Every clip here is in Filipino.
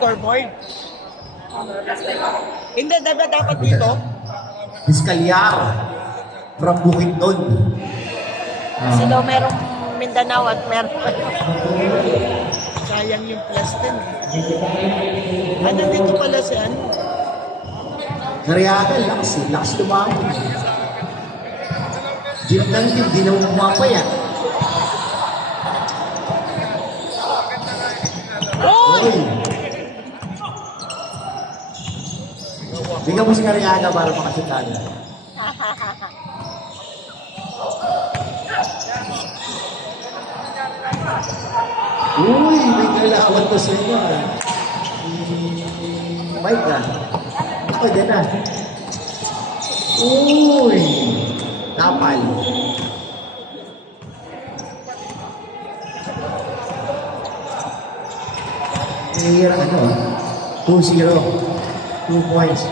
scoreboard. Hindi, dapat dito. Vizcalyar from Bukidnon. Kasi daw merong Mindanao at meron. Sayang yung plus 10. Ano dito pala si ano? Karyaga, lakas lumabot. Jeep lang yung di na umapay ah. Uy! Bigyan mo si Karyaga para makasitala. Uy, may kailangan ko sa inyo. Mike ah. Ako dyan na. Uy! Tapal. Nahihira ano? 2-0. 2 points.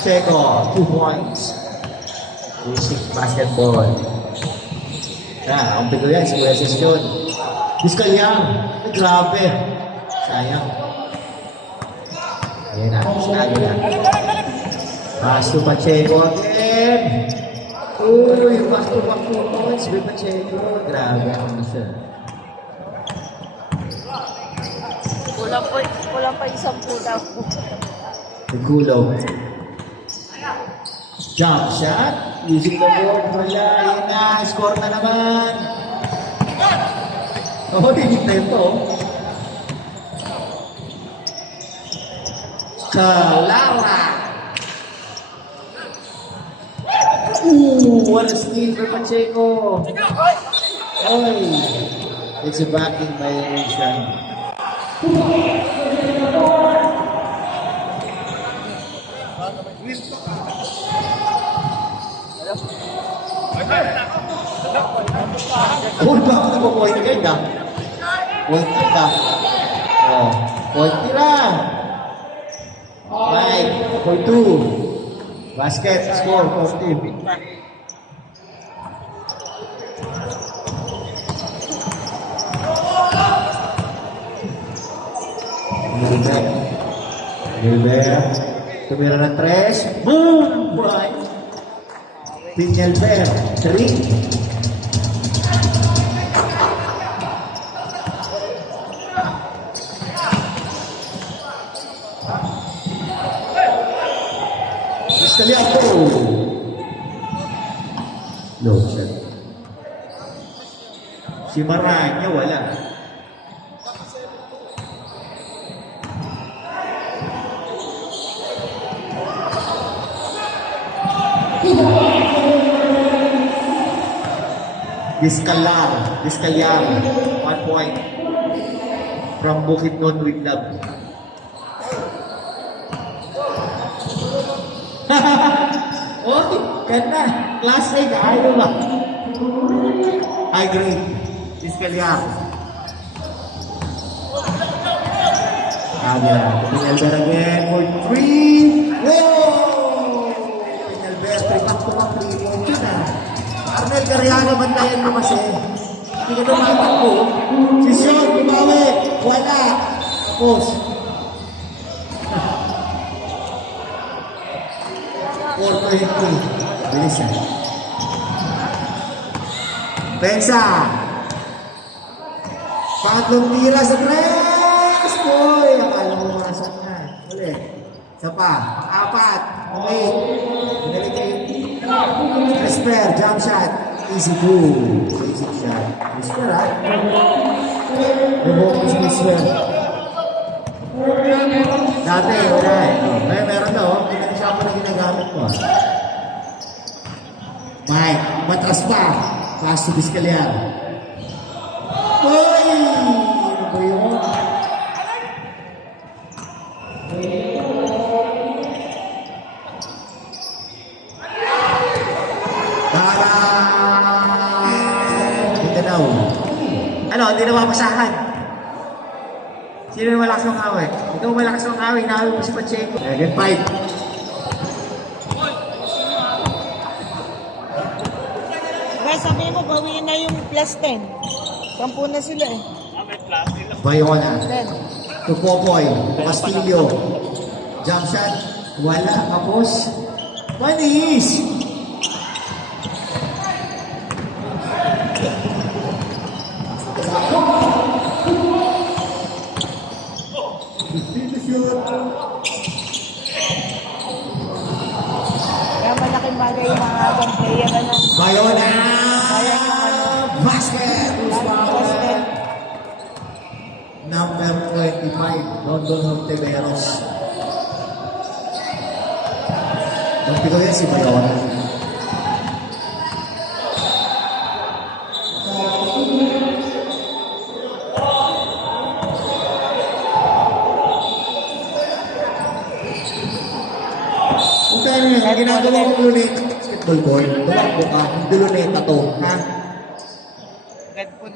Checo, 2 points. Basic basketball. Ang bigo yan, si Weses yun. Vizcalyar. Grabe. Sayang. Ayan na, sinalo na. Pass to Pacheco again. Uy, pass to back 2 points with Pacheco. Grabe ang isa. Kulang pa isang daw. Nagulaw. Jump shot. Using the board. Wala. Ayan na. Score na naman. Oh, hindi na ito. Calara. What a steal for Pacheco. Oy. It's a backing violation. Oh, bakit nagpo-point guard ka? Point guard ka. Oh, point tira. Right, for 2. Basket, score, 14. Gilbert. Tumira ng 3. Boom! Right. Pinyalber, 3. Vizcalyar po. Low shot. Si Maranya wala. Vizcalyar, 1 point from Bukidnon with love. Oh, ganda. Classic, idol ba? I agree. Vizcalyar. Aga, Pinyalber again for 3. Whoa! Pinyalber, 3-back-to-back 3 points yun ah. Arnel Carriano, bantayan mo kasi. Hindi ka tumatakbo. Si Sean, bumawi. Wala. Tapos. 4-3. Bilis yan. Pensa. Pangatlong tira sa 3. Boy, akala mo masok na. Ulit. Isa pa. Pang-4. Okay. Pinalik kayo. Crisper, jump shot. Easy goal. Easy shot. Crisper, ha? Revoke is Crisper. Dati, wala eh. May meron na, oh. Hindi na siya ako na ginagamit ko, Mike, matras pa. Pass to Vizcalyar. Uy! Ano ba yun? Ano, hindi na mapasahan. Sino yung malakas ng away? Ikaw malakas ng away, naaway mo si Pacheco. Good fight. Kaya sabihin mo, bawiin na yung plus 10. 10 na sila eh. May plastic. Bayona. 10. To Popoy. Castillo. Jump shot. Wala. Tapos. Manis. Kaya malaking bagay yung mga abang player. Ano? Bayona. Sayang yung ano. Basket. Basket. Number 25. London Hontiveros. Ang ko yan si Bayona. Kung tayo nga, ginagawa ko luneta. Basketball court. Tumakbo ka. Hindi luneta to. Ha? Red food.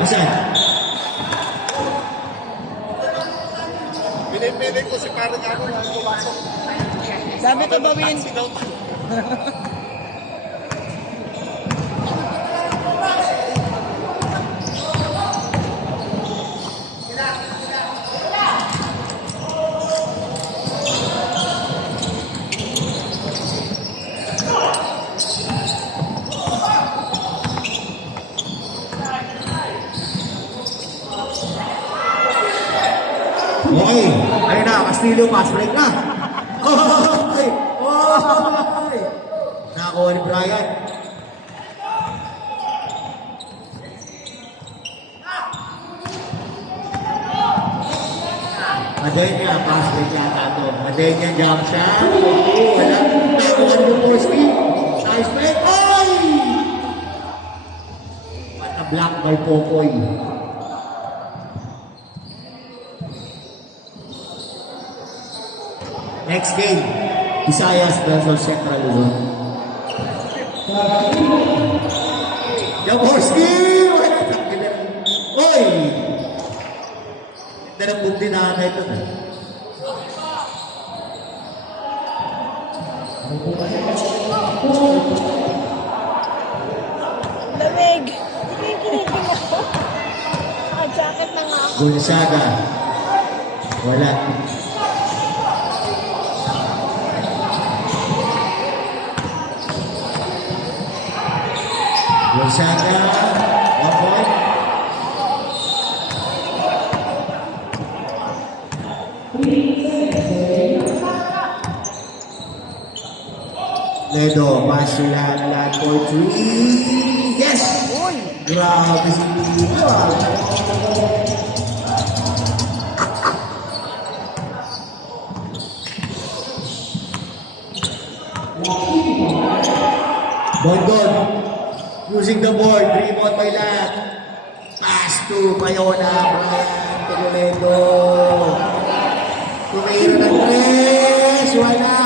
Asan? Pinipili ko si parang ano na pumasok. Sabi ko ba, Win? Taxi daw. Okay. Ayun na, Castillo, pass break na. Okay. Okay. Nakakuha ni Brian. Madenya, pass break yata to. Madenya, jump shot. Okay, wala. Nakakuha ni Porsky. Nice break. Oy! What a block by Popoy. Next game, Visayas versus Central Luzon. Jaworski! Oy! Ganda ng bumdi na ito na. Lamig. Kinikilig ako. Naka-jacket na nga ako. Gonzaga. Wala. Gonzaga. 1 point. Ledo, Masulan, for 3. Yes! Uy! Grabe si Lito. Bondon, using the board, Fremont by Lat. Pass to Bayona, Brian Tegoledo. Tumira ng tres, wala.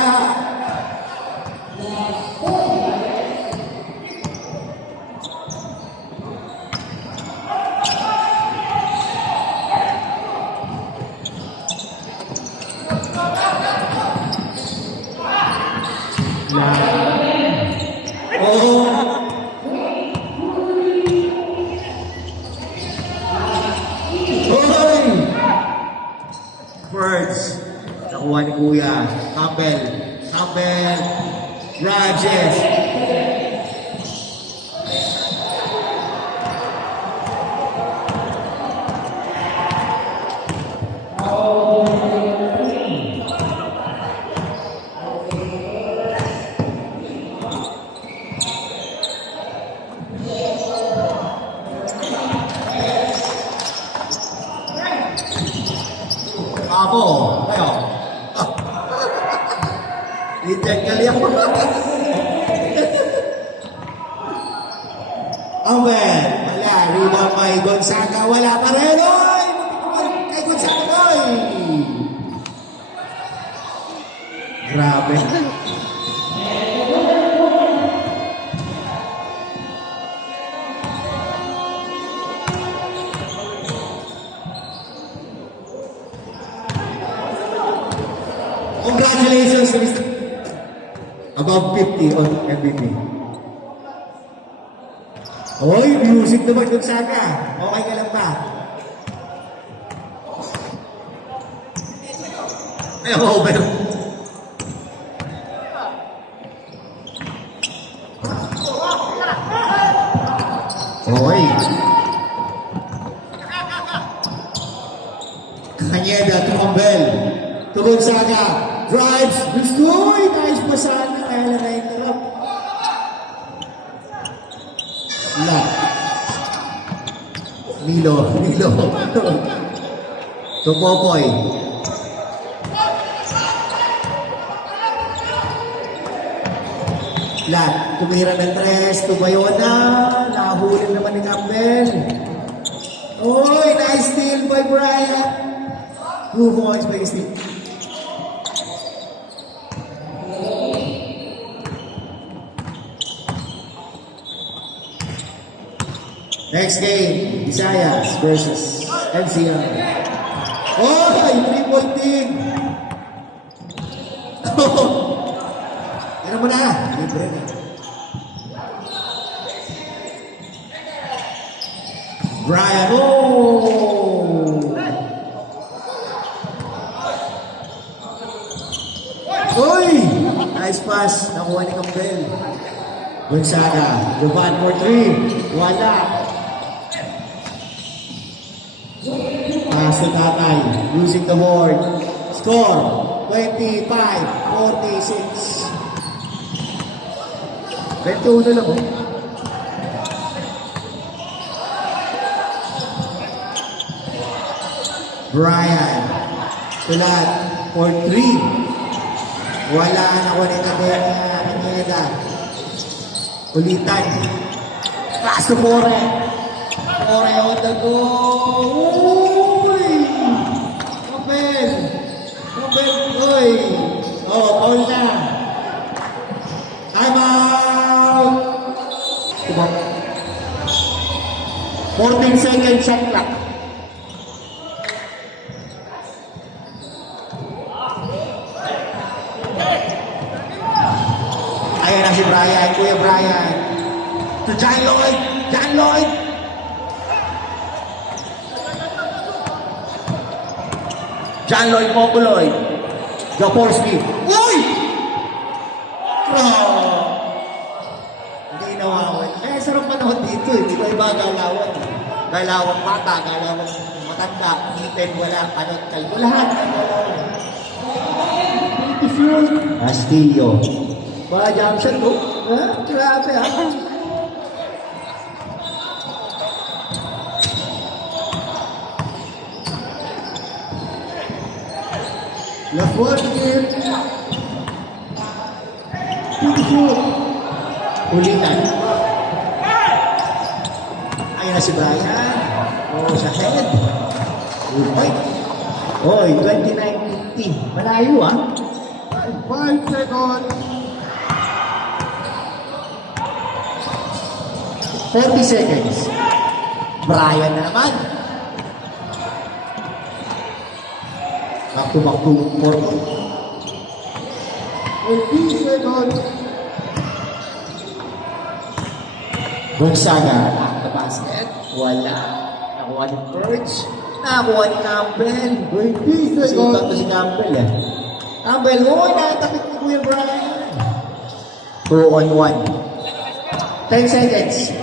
Oh. Hoy! Birds. Nakuha ni Kuya. Campbell. Campbell. Rajes. Ako, kayo. Litek kali ako. Amber, wala. Rebound kay Gonzaga. Wala pa rin. Oy! Kay Gonzaga. Oy! Grabe. Congratulations, Mr. Above 50 on MVP. Oy, music naman Gonzaga. Okay ka lang ba? Ay, over. Okay. Kanyeda to Campbell. To Gonzaga. Drives. Gusto. Nice pa sana. Kaya na na-interrupt. La. Milo. To Popoy. Lat, tumira ng tres, tumayo na, nahuli naman ni Campbell. Oy, nice steal by Brian. 2 points by steal. Next game, Visayas versus NCR. Oy, triple team. Ano mo na? Libre na. Brian, Uy! Nice pass. Nakuha ni Campbell. Gonzaga. Jovan for 3. Wala. Pass to Tatay. Using the board. Score. 25-46. 21 lang oh. Brian. Sulat. For 3. Wala na ko rin na ulitan. Pass to Kore. Kore on the go. Uy! Kapel. Uy! Oh, foul na. Time out. 14 seconds shot clock. Ayan na si Brian, Kuya Brian. To John Lloyd. John Lloyd. John Lloyd Populoy. Japorski. Uy! Hindi nawawan. Kaya sarap panahon dito. Hindi ko iba galawan. Galawang bata, galawang matanda, ngipin, wala, panot, kalbo, lahat. Castillo. Wala jump shot ko. Grabe ha. Last one here. Ulitan. Ayun na si Brian. Oh, sa head. Good point. Oy, 29-50. Malayo ah. 5 seconds. 40 seconds. Brian na naman. Back to 40. 20 seconds. Gonzaga at the basket. Wala. Nakuha ni Perch. Nakuha ni Campbell. 20 seconds. Sutat to si Campbell eh. Campbell, nakatapit ni Kuya Brian. 2 on 1. 10 seconds.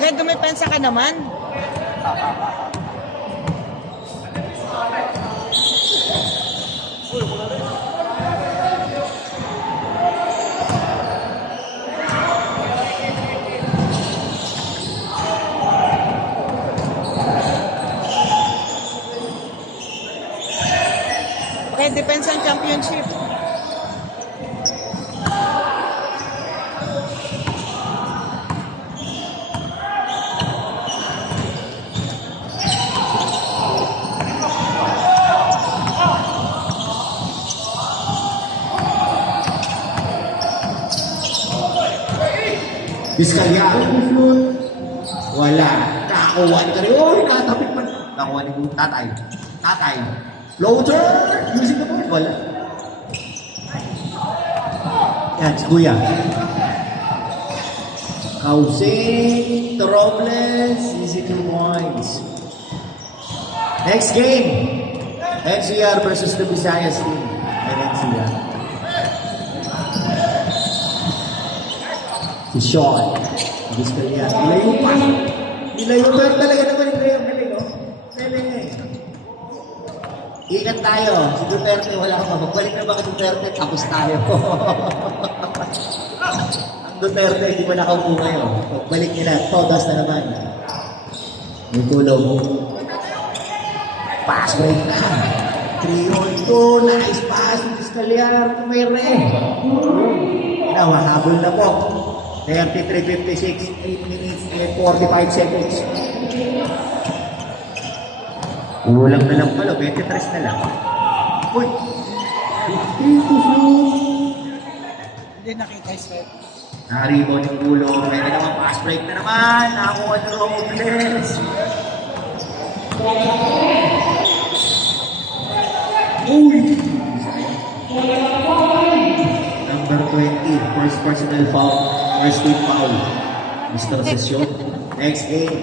Okay, dumipensa ka naman. Okay, depends on championship. Biskalya. Wala. Nakakuha ni Kari. Oh, nakatapit pa. Nakakuha ni Tatay. Tatay. Floater. Using the board. Wala. Yan, si Kuya. Housing, Robles, easy 2 points. Next game, NCR versus the Visayas team. NCR. Si Sean. Gusto niya. Nilayo pa. Nilayo pa talaga naman yung Leo. Galing, oh. Galing eh. Ingat tayo. Si Duterte, wala ka pa. Magbalik na baka Duterte, tapos tayo. Ang Duterte, hindi pa nakaupo ngayon. Balik nila. Todas na naman. May tulog. Pass break na. 3-on-2. Nice pass. Discalyar. May re. Nawahabol na po. 33-56. 8 minutes and 45 seconds. Kulang na lang pala. 23 na lang. Uy. 15 to shoot. Hindi nakita yung sweat. Naribon yung ulo. Pwede naman pass break na naman. Nakakuha ng Robles. Uy! Number 20. First personal foul. First team foul. Mr. Session. Next game.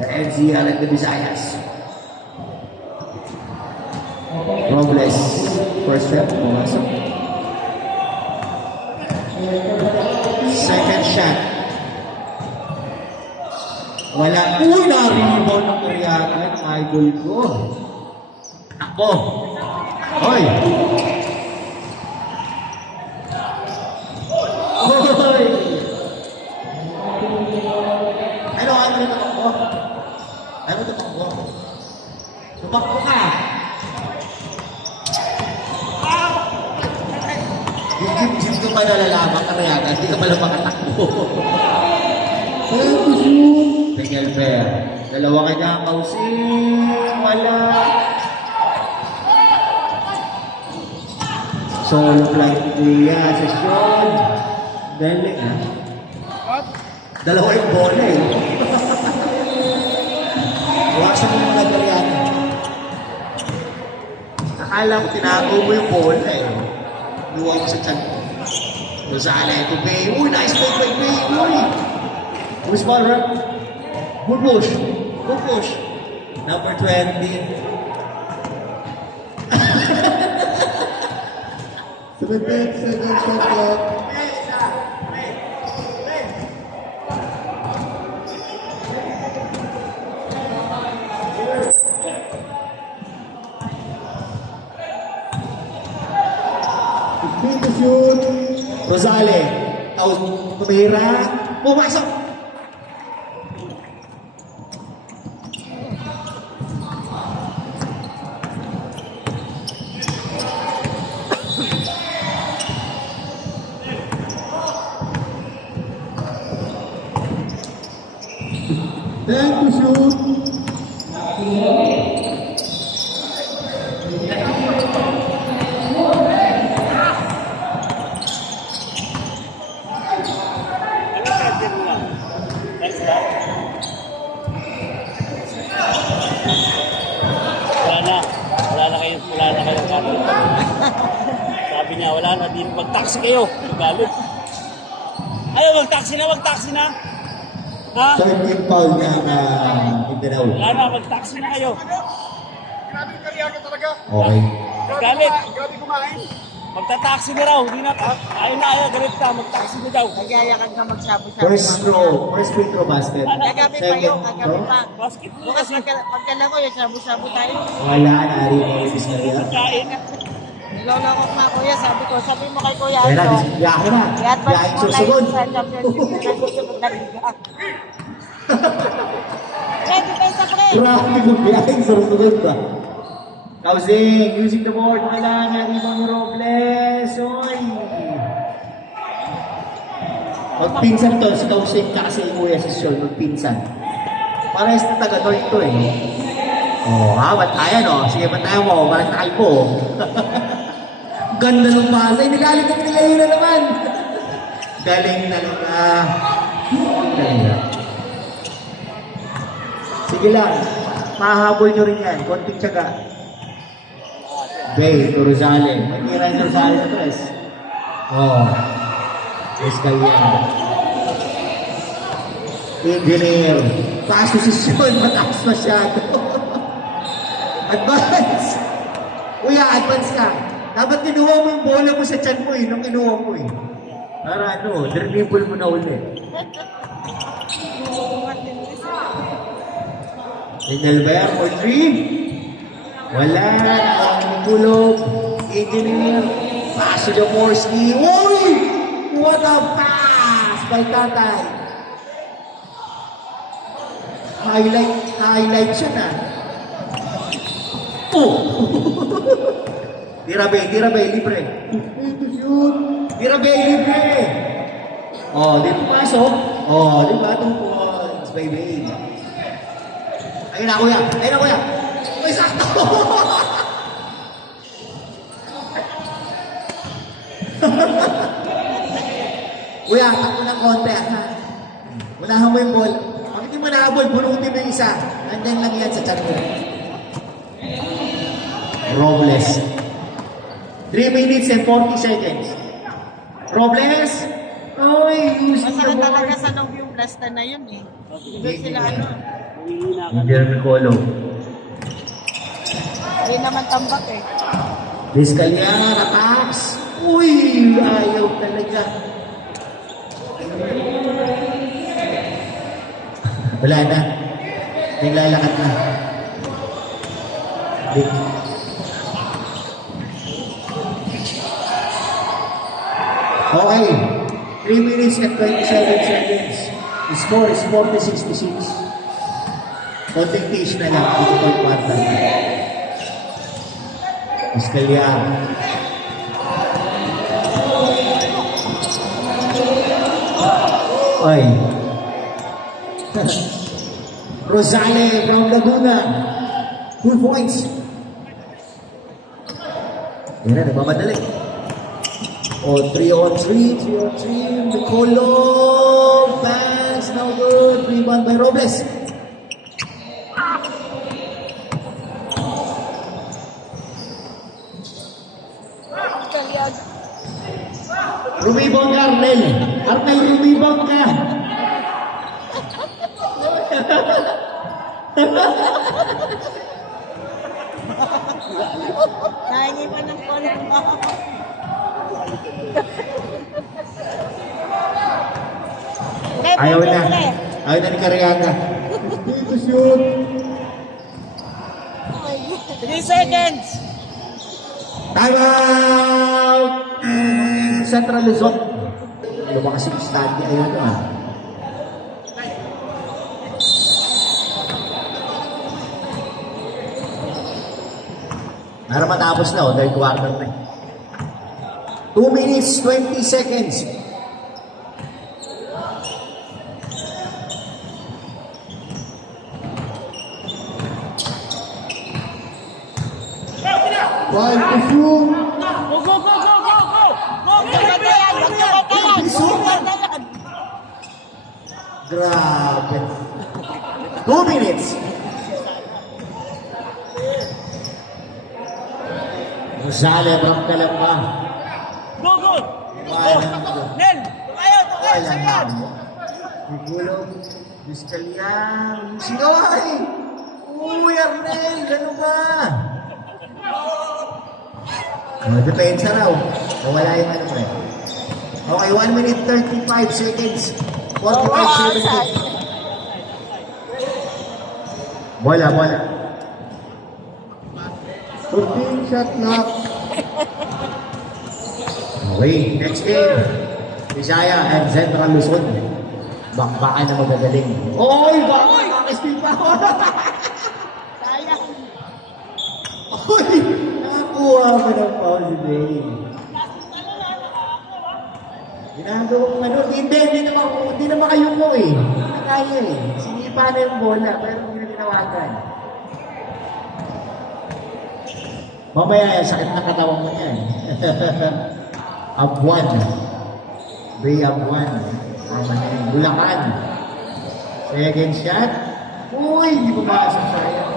The NCR and the Visayas. Robles. First step. Pumasok. Second shot. Wala. Uy, na-rebound ng Karyakan. Idol ko. Ako. Hoy. Hoy. Ano yung tumakbo? Ano yung tumakbo? Tumakbo ka. Yung gym ko pa nalalaman Karyakan. Hindi ka pala makatakbo. Daniel Fair. Dalawa kanya ang kausing. Wala. Solo flight kuya. Sesyon. Galing ha. Dalawa yung bola eh. Wasan mo mga Karyakan. Akala ko tinago mo yung bola eh. Luwa mo sa tiyan ko. Doon sa alay ko, Bay. Uy, nice play by Bay. Uy. Who's ball, right? Good push. Good push. Number 20. 17 seconds shot clock. Rosale. Out. Tumira. Pumasok. Then to shoot. Wala na kayong gamit. Sabi niya, wala na din. Mag-taxi kayo. Galit. Ayaw, mag-taxi na. Ha? 13 foul niya na Mindanao. Wala na, mag-taxi na kayo. Grabe yung Karyakan talaga. Okay. Galit. Grabe kumain. Magta-taxi na raw. Hindi na. Ayaw, galit ka. Mag-taxi na daw. Nagyayakan ka magsabi-sabi. First free throw basket. Kagabi pa yun, kagabi pa. Basket mo Bukas kasi. pagkala ko yung sabu-sabu tayo. Wala na rin ang Bisaya. Kain. Nilolokot na kuya, sabi mo kay kuya. Kaya na, ito, biyahe na. i-advance Biyahe mo na susunod. yun sa championship na susunod na liga. Ready, pensa pre! Grabe yung biyahe susunod ba? Kausing, using the board. Kailangan ibang Robles. Oy! Magpinsan to, si Kausing kasi Kuya si Sean, magpinsan. Parehas na taga-North to eh. Oh, ha? Ba't ayan oh? Sige, ba't tayo mo? Parang tayo Ganda ng pasay. Nagalit ang nilayo na naman. Galing talaga. Talaga. Sige lang. Mahabol nyo rin yan. Konting tiyaga. Bay, to Rosales. Matira yung Rosales sa press. Oh. Yes, kaya. Engineer. Taas posisyon. Mataas masyado. Advance. Kuya, advance ka. Dapat kinuha mo yung bola mo sa tiyan mo eh. Nung kinuha mo eh. Para ano, dribble mo na ulit. Engelbert for 3. Wala. Kulog. Engineer. Pass to Jaworski. Uy! What a pass by Tatay. Highlight siya na. Oh! Tira Bay, libre. Ito shoot. Tira Bay, libre. Oh, di pumasok. Oh, di ba? 2 points, baby. Ayun na, kuya. Uy, sakto! Kuya, takbo ng konti, ha? Unahan mo yung ball. Bakit di mo nahabol? Bunutin mo yung isa. Andyan lang yan sa chat mo. Robles. 3 minutes and 40 seconds. Robles! Oy, using the Masakit ball. talaga sa loob yung blasta na yun eh. Doon sila ano. Humihina ka. Jeremy Colo. Hindi naman tambak eh. Vizcalian, attacks. Uy, ayaw talaga. Wala na. Naglalakad na. Okay. 3 minutes and 27 seconds. The score is 40-66. Konting tish na lang. Dito ko yung kwarta. Vizcalian. Ay. Rosales from Laguna. 2 points. Yan na, nagmamadali. Oh, 3 on 3. Nicolo. Pass. Now good. Rebound by Robles. Rumibang ka, Arnel. Arnel, rumibang ka. Nahingi pa ng polo. Ayaw na. Ayaw na ni Cariaga. Dito shoot. 3 seconds. Time out! Central Luzon. Lumakas yung standi. Ayun na. Para matapos na, third quarter na. 2 minutes, 20 seconds. One to shoot. Go, go, go, go, go, go! Go, Magkakatayan. Magkakatayan. Grabe. 2 minutes. Musale, bang kalamba. Go, go! Nel! Tukayo, sagyan! Gulog. Vizcalian. Singaway. Uy, Arnel. Gano'n ba? Depensa raw. Wala yung ano pre. Okay, 1 minute 35 seconds. 45 seconds. Bola. 14 shot clock. Okay, next game. Bisaya and Central Luzon. Bakbakan na magagaling. Oy! Bakbakan pa ako! Sayang. Oy! Nakakuha mo ng foul si Bay. Ginagawa ko ano, hindi naman kayo ko eh. Kaya eh. Sinipa na yung bola, pero hindi na tinawagan. Mamaya, sakit na katawan mo yan. Abuan. Bay Abuan. Bulacan. Second shot. Uy, hindi pumasok sayang.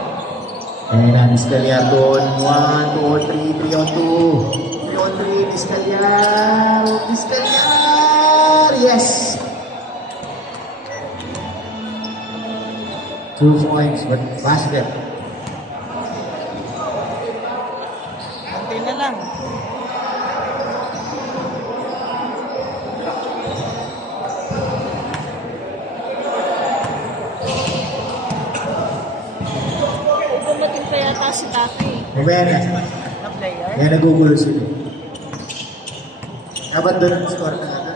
Ayan na, Discalyar doon. 1, 2, 3, 3 on 2. 3 on 3, Discalyar. Discalyar! Yes! 2 points, but basket. Konti na lang. Dumating pa yata si Taki Mamaya na player. kaya nagugulo sila. Dapat doon ang score na natin.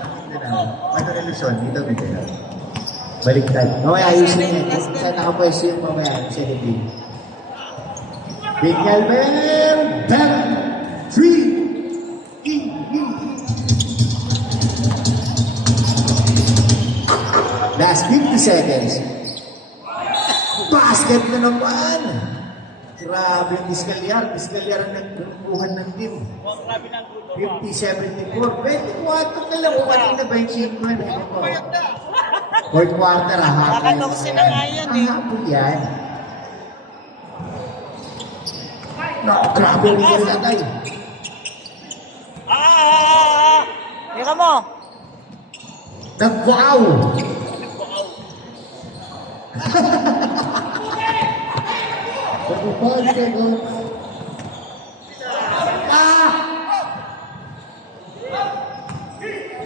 Ano na Luzon? Dito may kaya. Baliktad. Mamaya ayusin niya. Kung saan nakapwesto yun mamaya. Second game. Big Albert! Bam! 3! Last 50 seconds. Basket na naman! Grabe yung Discalyar. Discalyar ang nagbuhan ng team. 50-74. 24 na lang. Umating na 25 na. Fourth quarter, hahapon. Nakatoksin na nga yan, eh. Hahapon yan. Naku, grabe yung Discalyar. Teka mo. Nag-wow!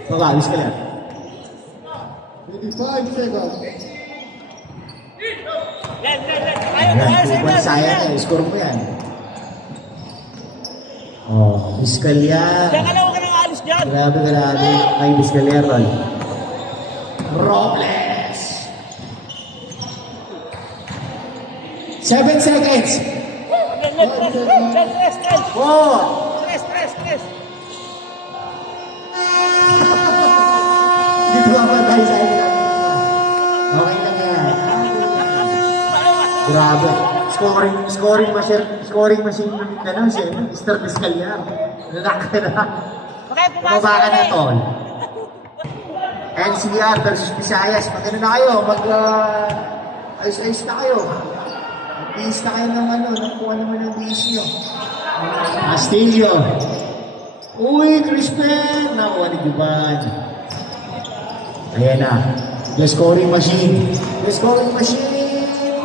Mabawis ka lang. 25 seconds. Sayang na, score mo yan. Oh, Discalyar. Kaya kalawa ka nang alis dyan. Grabe. Ay, Discalyar, Ron. Robles! 7 seconds! Stress. 4! Stress. Dito ako tayo sa inyo. Okay lang yan. Grabe. Scoring machine na Mindanao siya. Mr. Discalyar. Lalaki na. Okay, pumasok Bumaba ka na, ulit. Tol. NCR versus Visayas. Magano na kayo? Ayos-ayos na kayo. Mag-iis na kayo ng nakuha naman ng bisyo. Castillo. Uy, Crispin. Nakuha ni Juban. Ayan na. The scoring machine.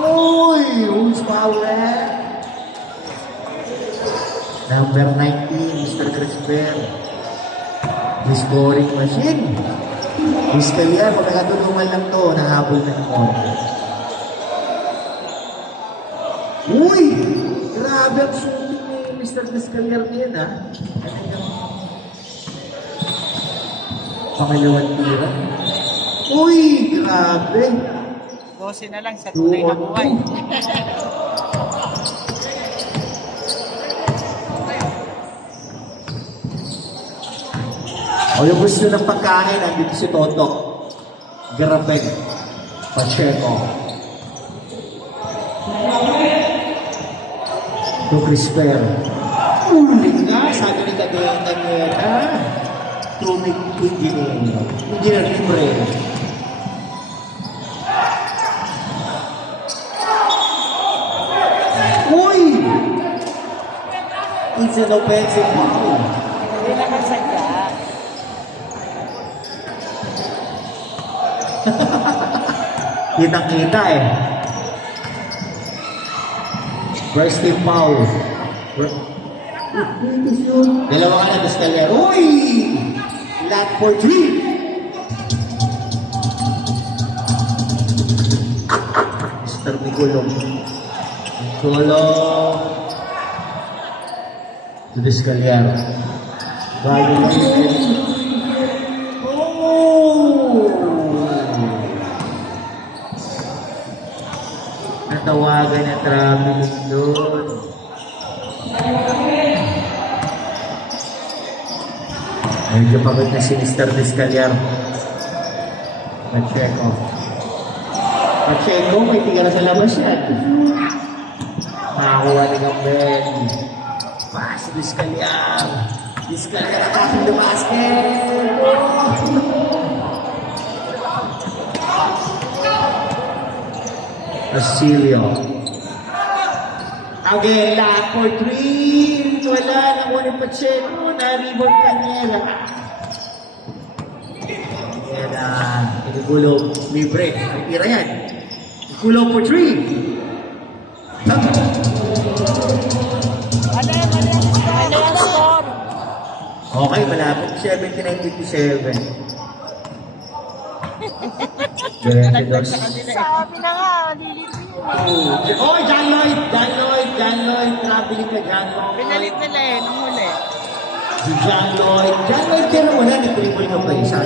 Uy, who's power? Number 19, Mr. Crispin. The scoring machine. Discalyar, magkakatulungan lang to. Nahabol na yung Uy! Grabe ang shooting ni Mr. Discalyar din, ha? Pangalawang tira. Uy! Grabe! 12 na lang sa tunay na buhay. O yung gusto ng pagkain, andito si Toto. Garapeg. Pacheco. To Crisper. Ulit nga, sabi ni Kadoyang Daniela. Tumig engineer. Engineer libre. Uy! It's an offensive foul. Hindi naman sadya. Kitang-kita eh. First team foul. Dalawa ka na, Discalyar. Uy! Lock for 3. Mr. Nicolong. To Discalyar. Bago na natawagan na traffic doon. Medyo pagod na si Mr. Discalyar. Pacheco, may tiga na sa labas yan. Makakuha ni Gambel. Pass to Discalyar. Discalyar attacking the basket. Basilio. Again, lahat for 3. Wala, nakuha ni Pacheco. Na-rebound Paniela. Paniela. Pinigulog. Libre. Ang tira yan. Pinigulog for 3. Ano yung score? Okay, malapit. 79-57. Naglag sa kanila eh. Sabi na nga, lilit yun. Oh, John Lloyd. Traveling ka, John Lloyd. Pinalit nila eh, nung huli. Si John Lloyd. John Lloyd ka na muna. Nag-triple ka pa isa.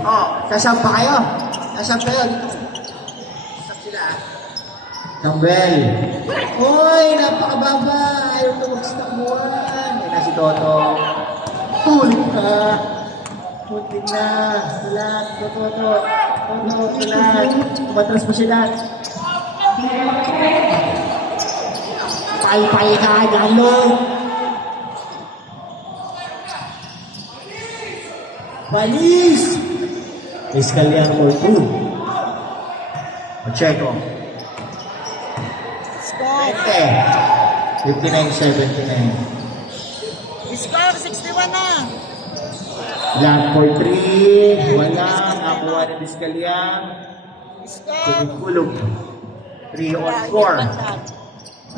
Oh, sasam pa kayo? Sasam kayo? Sasam sila. Samuel. Uy, napakababa. Ayaw na mag-stamuan. Yan na si Toto. Tulik ka. Putin na. Tulat. Toto. Tulat. Tumatras mo sila. Pay-pay ka, John Lloyd. Palis! Escalian for 2. Pacheco. Score! 59-79. Score, 61 na. Lahat for 3. Wala. Nakuha ni Escalian. Score! Pinigulog. 3 on 4.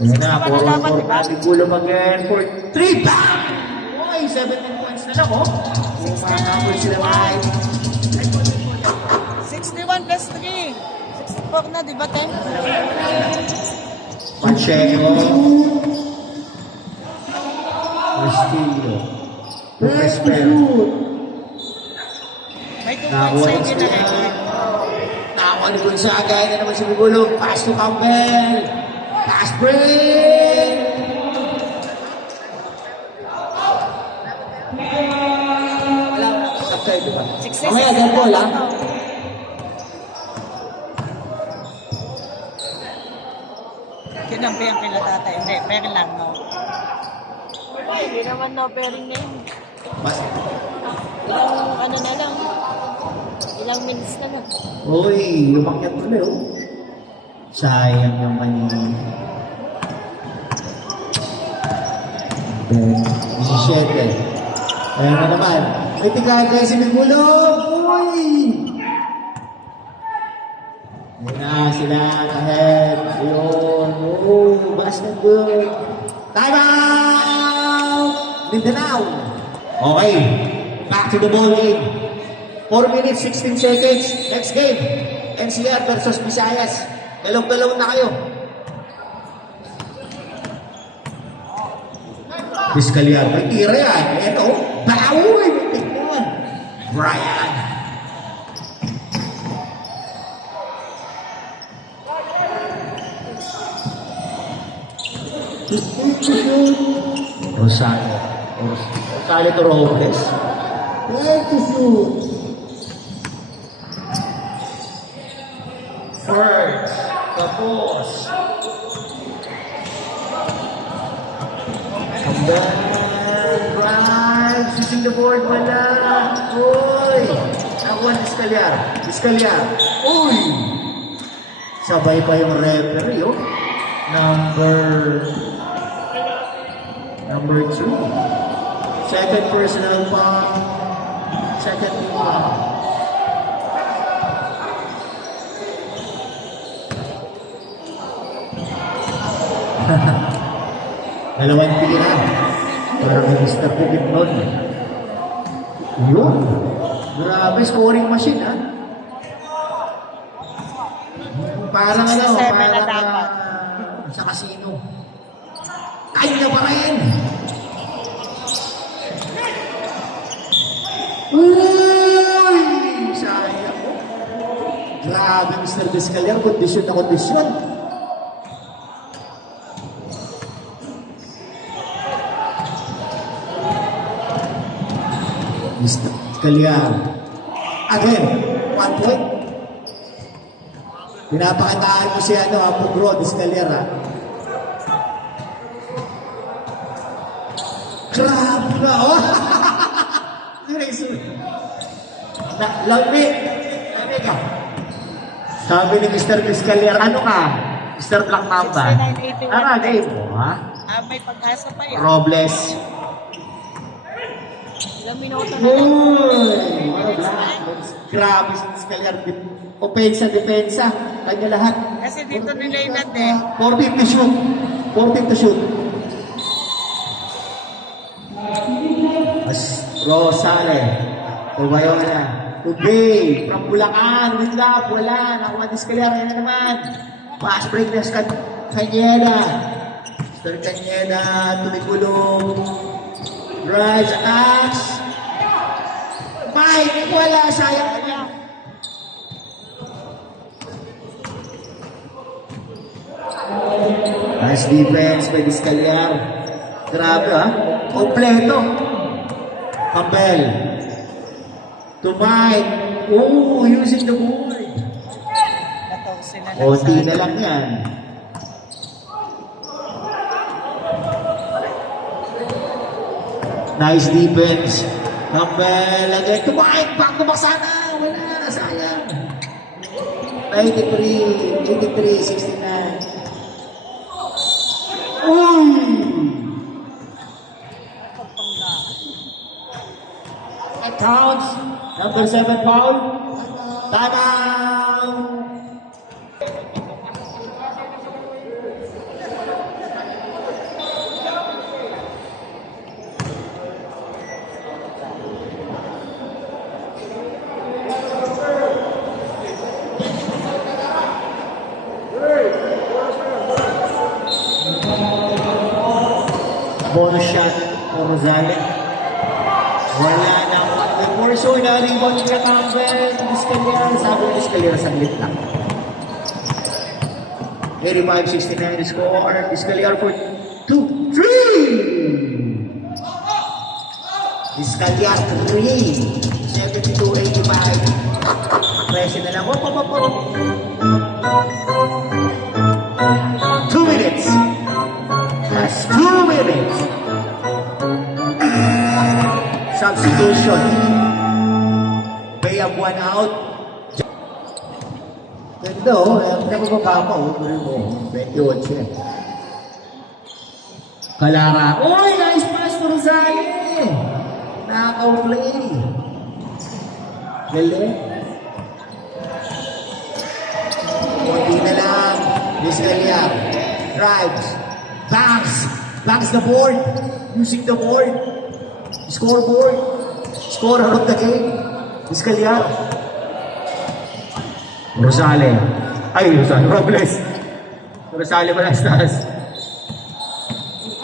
Ayun na, 4 on 4. Pinigulog again for 3. Bam! Uy, 17 points na lang, oh. Umakapon sila mga 61 plus 3. 64 na, di ba, 10? Pacheco. Castillo. Espero. May 2 points Nakakuha sa ni inyo na Escalian. record. Nakakuha ni Gonzaga. Yan na naman si Bugulog. Pass to Campbell. Pass break. Sakay, di ba? Mamaya, ganun po, ha? Kinampi ang kila tatay. Hindi, pero lang, no? Hindi naman no pairing na yun. Mas. Ilang ano na lang. Ilang minutes na lang. Uy, umakyat tuloy, oh. Sayang yung kanyang. Ben, 17. Ayan na naman. May tigagay si Bigulog. Uy! Ayan na sila. Ahead. Ayun. Oh, basket good. Time out! Mindanao. Okay. Back to the ball game. 4 minutes, 16 seconds. Next game. NCR versus Visayas. Dalong-dalong na kayo. Biscalian. May tira yan. Ito. Bawi. Tignan. Brian. Rosario. Rosario to Robles. Thank you. First. Tapos. And then, drive. Using the board, wala. Uy. Nakuha ni Escaliar. Escaliar. Uy. Sabay pa yung referee, oh. Number 2. Second personal foul. Second foul. Dalawang tira. Parang may Mr. Pipit nun. Yun. Grabe, scoring machine, ha? Parang ano, 67 na parang dapat. Sa casino. Kaya pa rin! Uy! Sayang. Grabe, Mr. Biscalian. Kondisyon na kondisyon. Mr. Biscalian. Again, 1 point. Pinapakitaan mo si Pugro, Biscalian, ha? Grabe na, oh! Lamig ka. Sabi ni Mr. Fiscalier, ano ka? Mr. Black Mamba. 69-81. Ano, game mo, ha? May pag-asa pa yan. Robles. Ilang minuto na lang. Uy! Grabe si Fiscalier. Opensa, depensa. Kanya lahat. Kasi dito nila inat eh. 14 to shoot. 14 to shoot. Mas Rosale. Tubayona. Tubay. From Bulacan. Wait up. Wala. Nakuha Fiscalier. Yan na naman. Fast break na sa Kanyeda. Mr. Kanyeda. Tumikulong. Drive sa taas. Mike. Wala. Sayang ka niya. Nice defense by Fiscalier. Grabe ha. Kompleto. Campbell. To Mike. Oh, using the board. 14 na lang. Konti na lang yan. Nice defense. Campbell again. To Mike. Back to back sana. Wala. Sayang. 93. 83. 69. Uy! That counts. Number 7 foul. Timeout. Bonus shot for Rosales. Wala na. Before so, na-rebound ka Campbell. Fiscalier. Sabi ni Fiscalier, saglit lang. 85-69 the score. Fiscalier for 2, 3! Fiscalier 3. 72-85. Pressure na lang. Op. 2 minutes. That's 2 minutes. Substitution. May have 1 out. Ganda oh. Nabababa pa oh. 28 yan. Kalara. Uy! Nice pass to Rosales. Nakaka-play. Galing. Hindi na lang. Fiscalier. Drives. Banks the board. Using the board. Scoreboard. Scorer of the game. Fiscalier. Rosales. Robles. Rosales Balastas.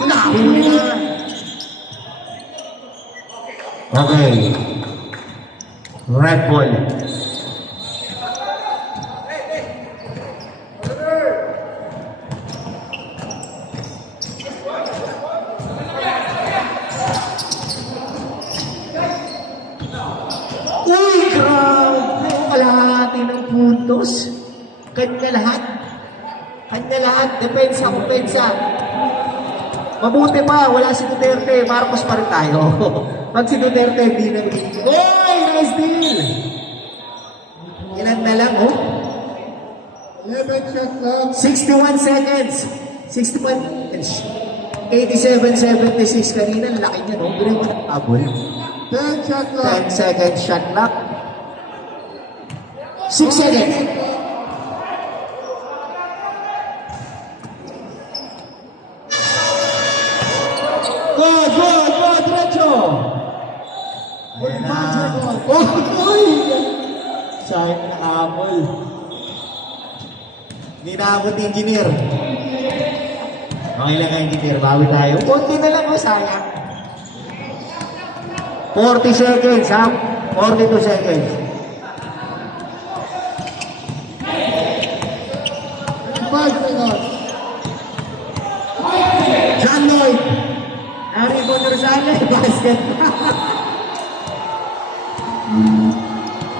Nakahuli na. Okay. Red ball. Uy, grabe! Kalahati ng puntos. Kanya lahat. Depensa, kumpensa. Mabuti pa, wala si Duterte. Marcos pa rin tayo. Pag si Duterte, hindi na magiging. Uy, nice deal! Ilan na lang, oh? 11 shot clock. 61 seconds. 61. 87-76 kanina. Laki niya, no? Bili mo ng tabol. 10 shot clock. 10 seconds shot clock. 6 seconds. Go, diretso. Ayan na. Uy! Sayang na habol. Hindi naabot ni engineer. Okay lang ang engineer. Bawi tayo. Konti na lang, sayang. 40 seconds, ha? 42 seconds. 5 seconds. John Lloyd. Naribo na Rosales. Basket.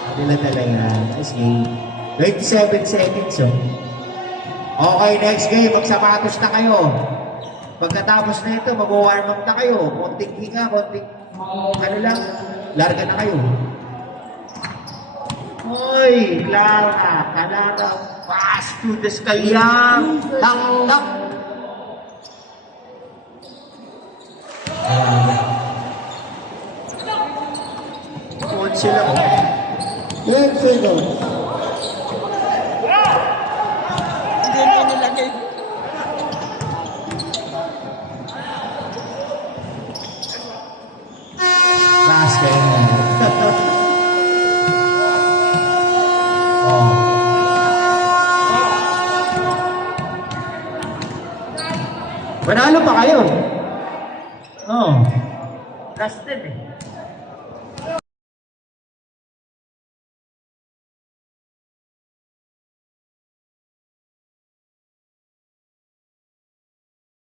Kabila talaga. Nice game. 27 seconds, oh. Okay, next game. Magsapatos na kayo. Pagkatapos na ito, mag-warm up na kayo. Konting hinga, konting ano lang. Larga na kayo. Hoy, Clara, Clara, pass to the sky yan. Tap. Hold sila. 10 seconds. Hindi na nilagay. Basket. Oh. Panalo pa kayo. Oh. Lasted eh.